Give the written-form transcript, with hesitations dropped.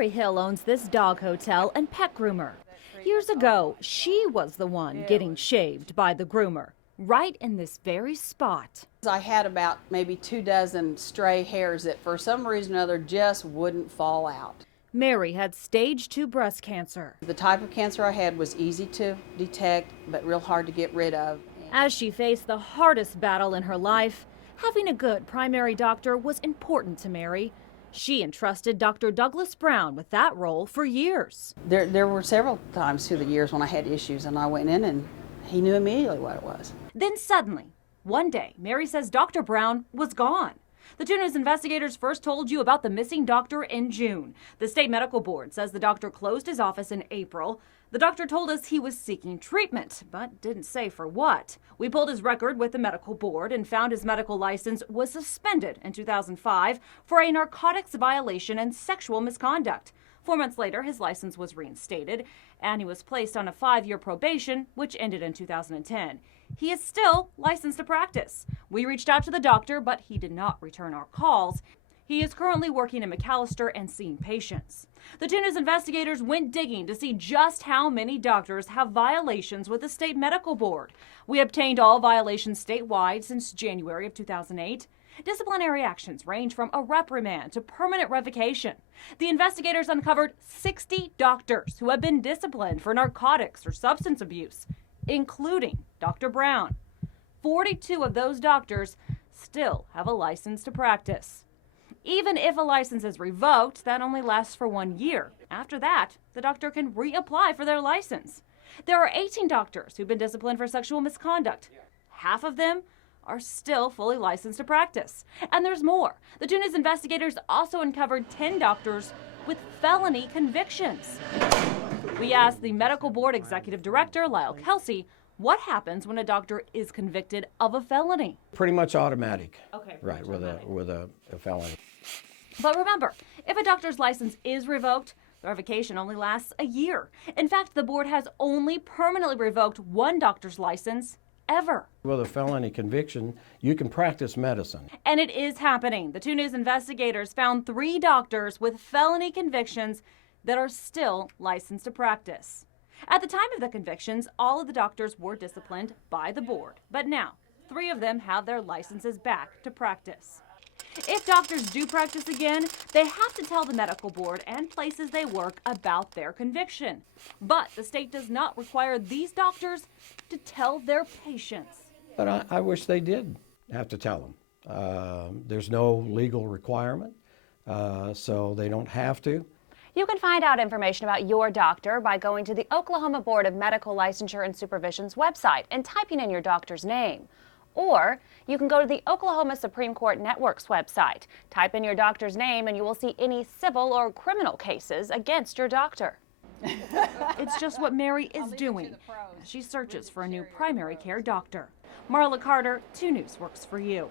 Mary Hill owns this dog hotel and pet groomer. Years ago, she was the one getting shaved by the groomer, right in this very spot. I had about maybe 24 stray hairs that for some reason or other just wouldn't fall out. Mary had stage 2 breast cancer. The type of cancer I had was easy to detect, but real hard to get rid of. As she faced the hardest battle in her life, having a good primary doctor was important to Mary. She entrusted Dr. Douglas Brown with that role for years. There were several times through the years when I had issues, and I went in and he knew immediately what it was. Then suddenly, one day, Mary says Dr. Brown was gone. The 2 News investigators first told you about the missing doctor in June. The state medical board says the doctor closed his office in April. The doctor told us he was seeking treatment, but didn't say for what. We pulled his record with the medical board and found his medical license was suspended in 2005 for a narcotics violation and sexual misconduct. 4 months later, his license was reinstated, and he was placed on a 5-year probation, which ended in 2010. He is still licensed to practice. We reached out to the doctor, but he did not return our calls. He is currently working in McAlester and seeing patients. The 2 News investigators went digging to see just how many doctors have violations with the state medical board. We obtained all violations statewide since January of 2008. Disciplinary actions range from a reprimand to permanent revocation. The investigators uncovered 60 doctors who have been disciplined for narcotics or substance abuse, including Dr. Brown. 42 of those doctors still have a license to practice. Even if a license is revoked, that only lasts for 1 year. After that, the doctor can reapply for their license. There are 18 doctors who've been disciplined for sexual misconduct. Half of them are still fully licensed to practice. And there's more. The 2 News investigators also uncovered 10 doctors with felony convictions. We asked the medical board executive director, Lyle Kelsey, what happens when a doctor is convicted of a felony? Pretty much automatic. Okay. Right, with a felony. But remember, if a doctor's license is revoked, the revocation only lasts a year. In fact, the board has only permanently revoked one doctor's license ever. With a felony conviction, you can practice medicine. And it is happening. The 2 News investigators found 3 doctors with felony convictions that are still licensed to practice. At the time of the convictions, all of the doctors were disciplined by the board. But now, 3 of them have their licenses back to practice. If doctors do practice again, they have to tell the medical board and places they work about their conviction. But the state does not require these doctors to tell their patients. But I wish they did have to tell them. There's no legal requirement, so they don't have to. You can find out information about your doctor by going to the Oklahoma Board of Medical Licensure and Supervision's website and typing in your doctor's name. Or you can go to the Oklahoma Supreme Court Network's website. Type in your doctor's name and you will see any civil or criminal cases against your doctor. It's just what Mary is doing as she searches for a new primary care doctor. Marla Carter, 2 News works for you.